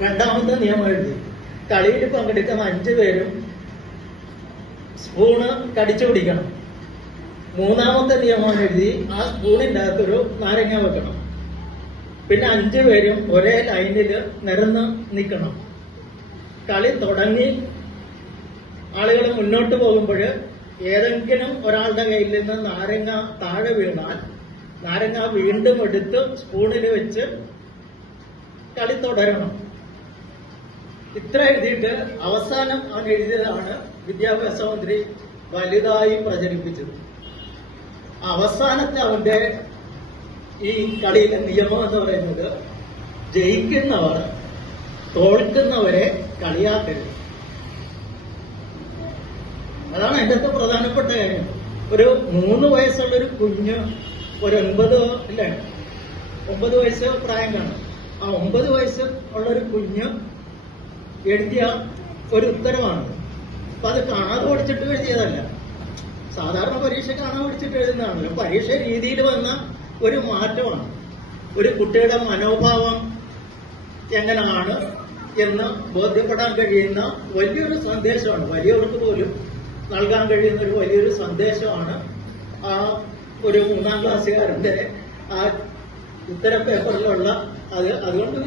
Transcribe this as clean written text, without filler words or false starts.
രണ്ടാമത്തെ നിയമം എഴുതി, കളിയിൽ പങ്കെടുക്കുന്ന 5 പേരും സ്പൂണ് കടിച്ചു പിടിക്കണം. മൂന്നാമത്തെ നിയമം എഴുതി, ആ സ്പൂണിന്റെ അകത്തൊരു നാരങ്ങ വെക്കണം. പിന്നെ 5 പേരും ഒരേ ലൈനിൽ നിരന്ന് നിൽക്കണം. കളി തുടങ്ങി ആളുകൾ മുന്നോട്ട് പോകുമ്പോൾ ഏതെങ്കിലും ഒരാളുടെ കയ്യിൽ നിന്ന് നാരങ്ങ താഴെ വീണാൽ നാരങ്ങ വീണ്ടും എടുത്ത് സ്പൂണിൽ വെച്ച് കളി തുടരണം. ഇത്ര എഴുതിയിട്ട് അവസാനം അവൻ എഴുതിയതാണ് വിദ്യാഭ്യാസ മന്ത്രി വലുതായി പ്രചരിപ്പിച്ചത്. അവസാനത്തെ അവന്റെ ഈ കളിയിലെ നിയമം എന്ന് പറയുന്നത്, ജയിക്കുന്നവർ തോൽക്കുന്നവരെ കളിയാക്കരുത്. അതാണ് അതിൻ്റെ അകത്ത് പ്രധാനപ്പെട്ട കാര്യം. ഒരു 3 വയസ്സുള്ളൊരു കുഞ്ഞ്, ഒരു 9 വയസ്സ് പ്രായം കാണും. ആ 9 വയസ്സ് ഉള്ളൊരു കുഞ്ഞ് എഴുതിയ ഒരു ഉത്തരമാണ്. അപ്പൊ അത് കാണാതെ പഠിച്ചിട്ട് എഴുതിയതല്ല. സാധാരണ പരീക്ഷ കാണാതെ പഠിച്ചിട്ട് എഴുതുന്നതാണല്ലോ. പരീക്ഷ രീതിയിൽ വന്ന ഒരു മാറ്റമാണ്. ഒരു കുട്ടിയുടെ മനോഭാവം എങ്ങനെയാണ് എന്ന് ബോധ്യപ്പെടാൻ കഴിയുന്ന വലിയൊരു സന്ദേശമാണ്. വലിയവർക്ക് പോലും നൽകാൻ കഴിയുന്ന ഒരു വലിയൊരു സന്ദേശമാണ് ആ ഒരു 3ാം ക്ലാസ്സുകാരന്റെ ആ ഉത്തര പേപ്പറിലുള്ള അത്. അതുകൊണ്ട്